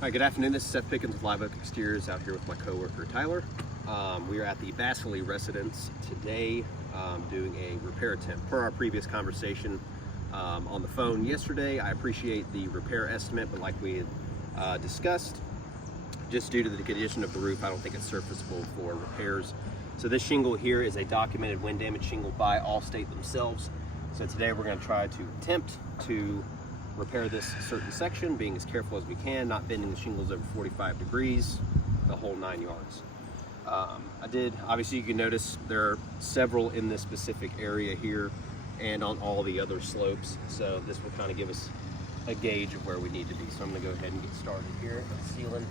Hi, good afternoon. This is Seth Pickens with Live Oak Exteriors out here with my coworker Tyler. We are at the Bassily residence today doing a repair attempt. Per our previous conversation on the phone yesterday, I appreciate the repair estimate, but like we had discussed, just due to the condition of the roof, I don't think it's serviceable for repairs. So this shingle here is a documented wind damage shingle by Allstate themselves. So today we're going to try to attempt to repair this certain section, being as careful as we can, not bending the shingles over 45 degrees, the whole 9 yards. Obviously you can notice there are several in this specific area here and on all the other slopes. So this will kind of give us a gauge of where we need to be. So I'm gonna go ahead and get started here on sealing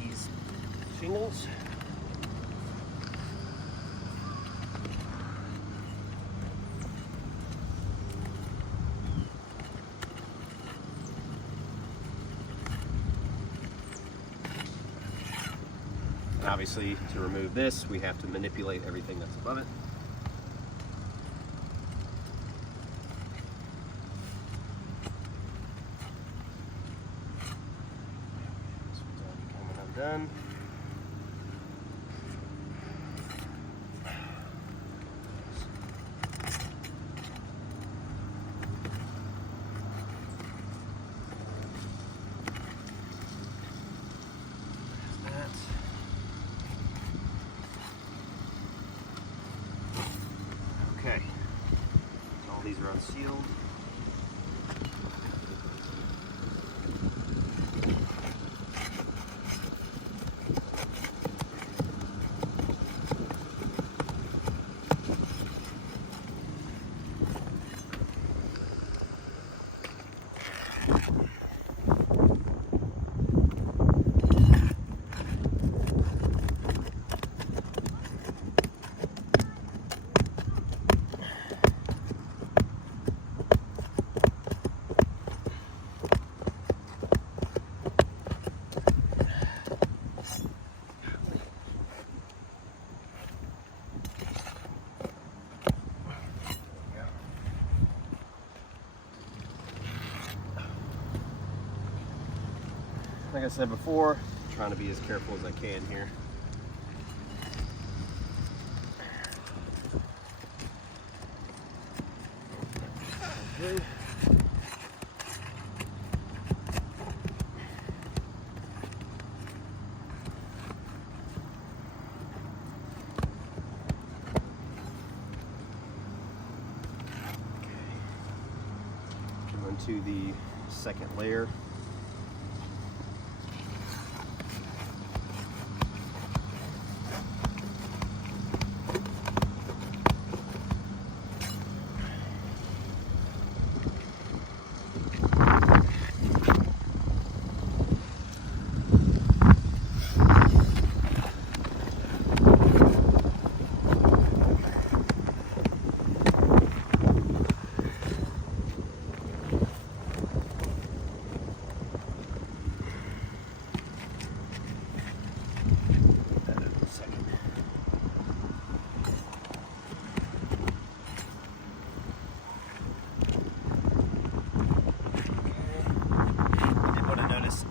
these shingles. Obviously, to remove this, we have to manipulate everything that's above it. This one's already coming undone. Okay, all these are unsealed. Like I said before, I'm trying to be as careful as I can here. Okay. Going to the second layer.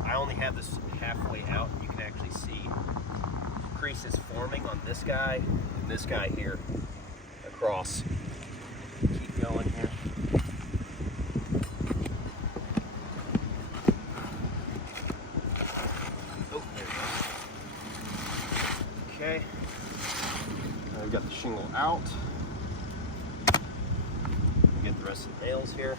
I only have this halfway out. You can actually see creases forming on this guy and this guy here across. Keep going here. Oh, there we go. Okay. Now we've got the shingle out. Get the rest of the nails here.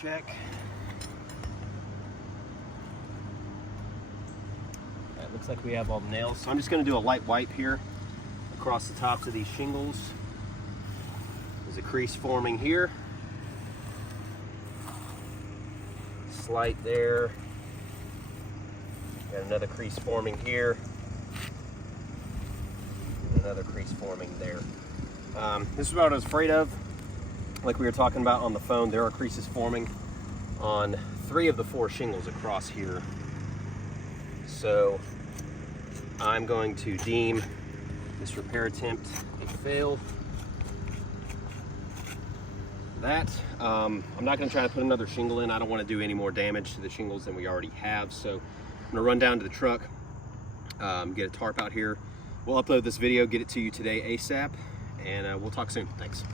Check. It looks like we have all the nails. So I'm just going to do a light wipe here across the tops of these shingles. There's a crease forming here. Slight there. Got another crease forming here. And another crease forming there. This is what I was afraid of. Like we were talking about on the phone, there are creases forming on 3 of the 4 shingles across here. So I'm going to deem this repair attempt a fail. I'm not going to try to put another shingle in. I don't want to do any more damage to the shingles than we already have. So I'm going to run down to the truck, get a tarp out here. We'll upload this video, get it to you today ASAP, and we'll talk soon. Thanks.